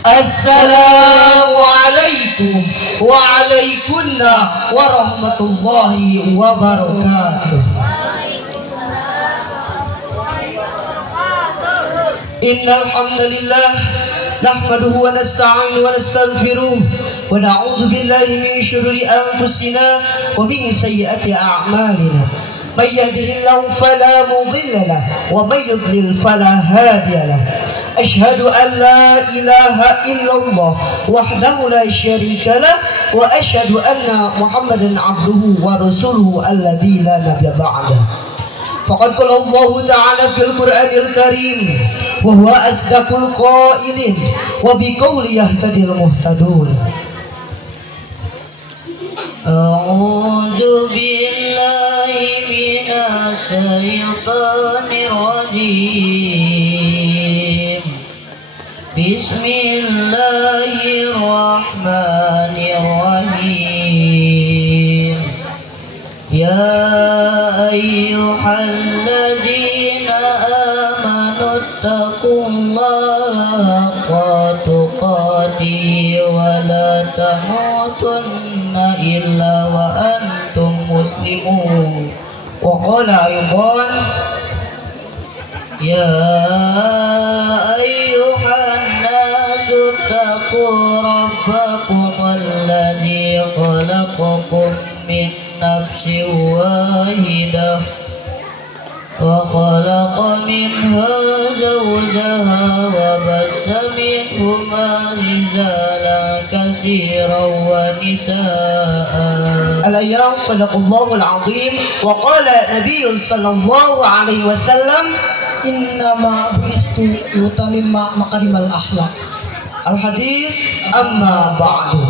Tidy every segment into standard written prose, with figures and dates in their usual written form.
Assalamualaikum waalaikumsalam warahmatullahi wabarakatuh. Innal hamdalillah nahmaduhu wa nasta'inuhu wa nastaghfiruh wa na'udzu billahi min shururi anfusina wa min sayyiati a'malina. May yahdihillahu fala mudilla lahu wa may yudlil fala hadiya lahu. Asyhadu an la ilaha illallah wahdahu la syarika lahu wa asyhadu anna Muhammadan abduhu wa rasuluhu alladzi la nabiyya ba'dahu. Faqad qala Allah ta'ala fil Qur'anil Karim wa huwa asdaqul qailin wa biqawli yahtadil muhtadun. A'udzu billahi minasy syaithanir rajim. Bismillahirrahmanirrahim. Ya ayyuhalladzina amanu taqullaha haqqa tuqatih wa la tamutunna illa wa antum muslimun. Wa qala aydan ya ayyuhan nasu taqu rabbakum alladzi khalaqakum min nafsin wahidah wa khalaqa minha zawjaha wa bassa minhuma rijalan katsiran wa nisaa. Al-ayat sadaqallahul azim. Wa qala Nabi sallallahu alaihi wasallam innama buistu yutamimma makarimal akhlak. Al-hadis amma ba'du.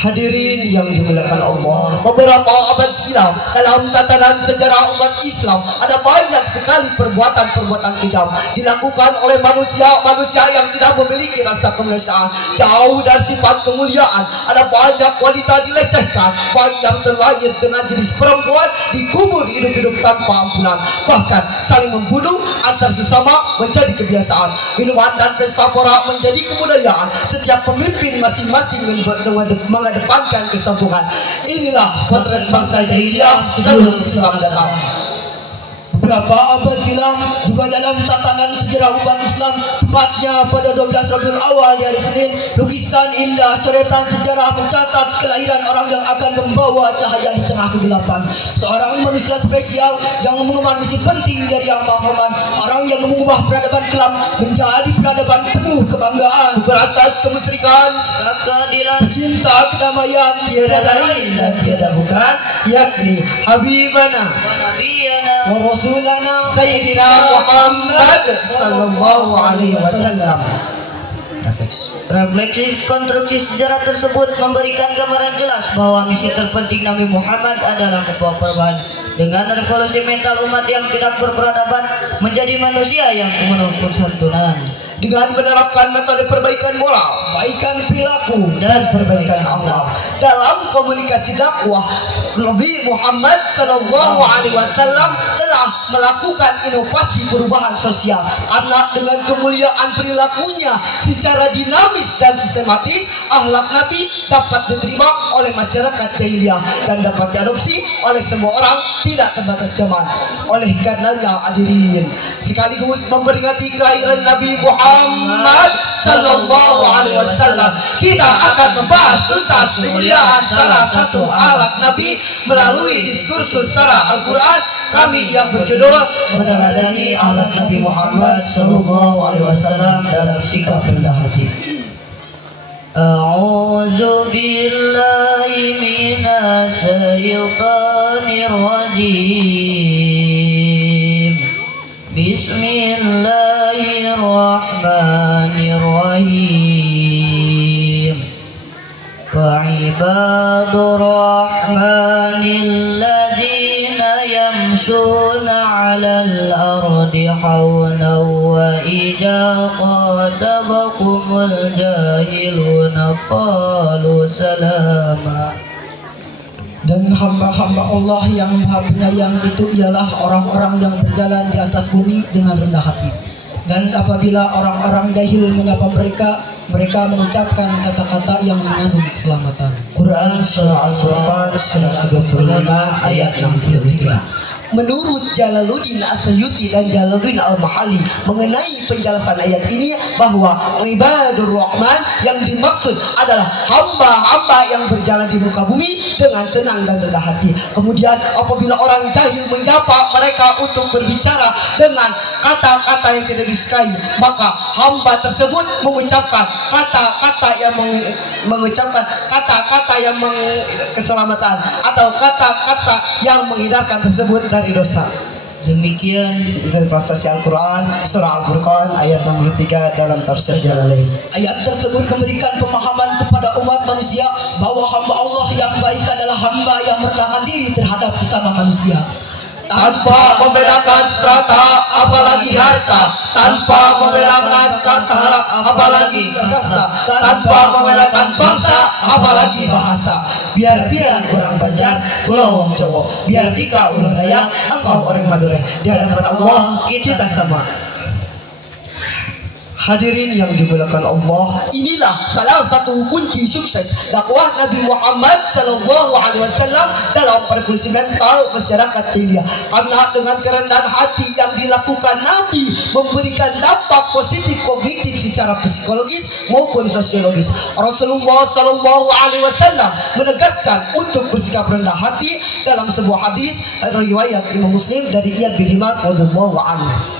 Hadirin yang dimuliakan Allah, beberapa abad silam dalam tatanan sejarah umat Islam ada banyak sekali perbuatan-perbuatan kejam dilakukan oleh manusia yang tidak memiliki rasa kemanusiaan, jauh dari sifat kemuliaan. Ada banyak wanita dilecehkan, baik yang terlahir dengan jenis perempuan dikubur hidup-hidup tanpa ampunan, bahkan saling membunuh antar sesama menjadi kebiasaan. Minuman dan pesta pora menjadi kebudayaan. Setiap pemimpin masing-masing mengedepankan kesombongan. Inilah potret bangsa jahiliyah sebelum Islam datang. Beberapa abad silam juga dalam tatanan sejarah umat Islam, tepatnya pada 12 Rabiul Awal di hari Senin, lukisan indah coretan sejarah mencatat kelahiran orang yang akan membawa cahaya di tengah kegelapan. Seorang manusia spesial yang mengemban misi penting dari Yang Maha Aman, orang yang mengubah peradaban kelam menjadi peradaban penuh kebanggaan, beratas kemusyrikan, keadilan, cinta kedamaian, tiada lain dan tiada bukan, yakni Habibana wa Nabiyana wa Rasulana Sayyidina Muhammad sallallahu alaihi wasallam. Refleksi konstruksi sejarah tersebut memberikan gambaran jelas bahwa misi terpenting Nabi Muhammad adalah membawa perubahan dengan revolusi mental umat yang tidak berperadaban menjadi manusia yang penuh kesantunan, dengan menerapkan metode perbaikan moral, perbaikan perilaku, dan perbaikan akhlak. Dalam komunikasi dakwah, Nabi Muhammad sallallahu alaihi wasallam telah melakukan inovasi perubahan sosial karena dengan kemuliaan perilakunya secara dinamis dan sistematis, akhlak Nabi dapat diterima oleh masyarakat jahiliyah dan dapat diadopsi oleh semua orang, tidak terbatas zaman. Oleh karenanya hadirin, sekaligus memperingati kelahiran Nabi Muhammad sallallahu alaihi wasallam, kita akan membahas tuntas kemuliaan salah satu akhlak Nabi melalui diskursus syarah Al-Quran kami yang berjudul meneladani akhlak Nabi Muhammad sallallahu alaihi wasallam dalam sikap rendah hati. A'udzu billahi minasy syaithanir rajim. Bismillahirrahmanirrahim. Wa ibadur rahmanil ladzina yamshuna 'alal ardi hawnan wa idza qatabahumul jahiluna qalu salama. Dan hamba-hamba Allah yang Maha Penyayang itu ialah orang-orang yang berjalan di atas bumi dengan rendah hati. Dan apabila orang-orang jahil menyapa mereka, mereka mengucapkan kata-kata yang mengandung keselamatan. Quran Surah Al-Furqan surat 35 ayat 63. Menurut Jalaluddin As-Suyuti dan Jalaluddin Al-Mahali mengenai penjelasan ayat ini bahwa ibadur rahman yang dimaksud adalah hamba-hamba yang berjalan di muka bumi dengan tenang dan rendah hati. Kemudian apabila orang jahil menyapa mereka untuk berbicara dengan kata-kata yang tidak disukai, maka hamba tersebut mengucapkan kata-kata yang keselamatan atau kata-kata yang menghindarkan tersebut dari dosa. Demikian interpretasi Al-Quran Surah Al-Furqan ayat 63 dalam tafsir Jalalain. Ayat tersebut memberikan pemahaman kepada umat manusia bahwa hamba Allah yang baik adalah hamba yang merendahkan diri terhadap sesama manusia, tanpa membedakan strata apalagi harta, tanpa membedakan strata apalagi kasta, tanpa membedakan bangsa apalagi bahasa. Biar orang Banjar, pulau wong Jawa, biar dika ulang Dayak, engkau orang Madura. Di hadapan Allah kita sama. Hadirin yang dimuliakan Allah, inilah salah satu kunci sukses dakwah Nabi Muhammad SAW dalam revolusi mental masyarakat India. Karena dengan kerendahan hati yang dilakukan Nabi memberikan dampak positif kognitif secara psikologis maupun sosiologis. Rasulullah SAW menegaskan untuk bersikap rendah hati dalam sebuah hadis riwayat Imam Muslim dari Iyad bin Himar radhiyallahu anhu.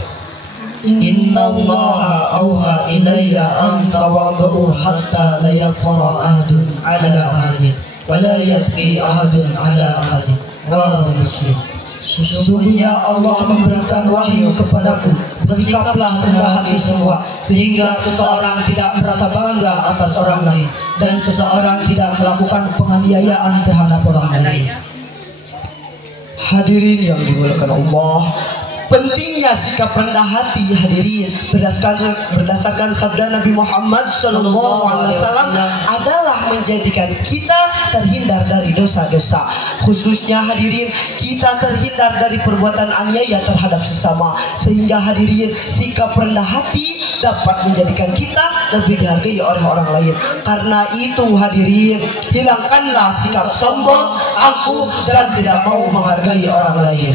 Inna Allah awha ilayya an tawadhu hatta la yaqra ahadun ala ahadin wa la yabqi ahadun ala ahadin. Rawahu Muslim. Sesungguhnya Allah memberikan wahyu kepadaku, bersikaplah rendah hati semua, sehingga seseorang tidak merasa bangga atas orang lain, dan seseorang tidak melakukan penganiayaan terhadap orang lain. Hadirin yang dimuliakan Allah, pentingnya sikap rendah hati hadirin berdasarkan sabda Nabi Muhammad SAW adalah menjadikan kita terhindar dari dosa-dosa. Khususnya hadirin, kita terhindar dari perbuatan aniaya terhadap sesama, sehingga hadirin sikap rendah hati dapat menjadikan kita lebih dihargai oleh orang lain. Karena itu hadirin, hilangkanlah sikap sombong, angkuh, dan tidak mau menghargai orang lain.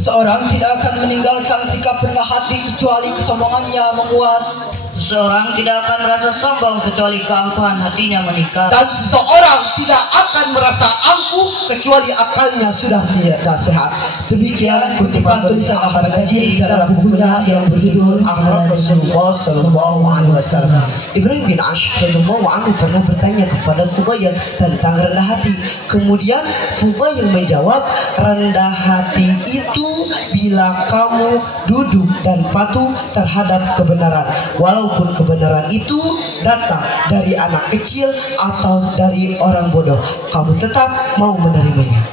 Seseorang tidak akan meninggalkan sikap rendah hati kecuali kesombongannya menguat. Seseorang tidak akan merasa sombong kecuali keangkuhan hatinya meningkat. Dan seseorang tidak akan merasa angkuh kecuali akalnya sudah tidak sehat. Demikian kutipan tulisan Ahmad Najih dalam bukunya yang berjudul Akhlak Rasulullah SAW. Ibrahim bin Ash'ab radhiyallahu anhu pernah bertanya kepada Fudail tentang rendah hati. Kemudian Fudail menjawab, rendah hati itu bila kamu duduk dan patuh terhadap kebenaran, walaupun kebenaran itu datang dari anak kecil atau dari orang bodoh, kamu tetap mau menerimanya.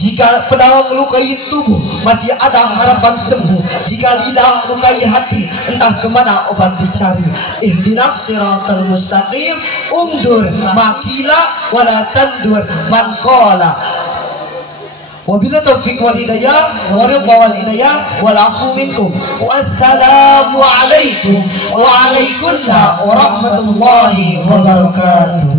Jika pedang melukai tubuh, masih ada harapan sembuh. Jika lidah melukai hati, entah kemana obat dicari. Ihdinas siratal mustaqim, undur makila wala tandur man qala. Wabillahi taufiq wal hidayah wa ridha wal inayah wal afu minkum. Wassalamu alaikum wa alaikumsalam wa rahmatullahi wa barakatuh.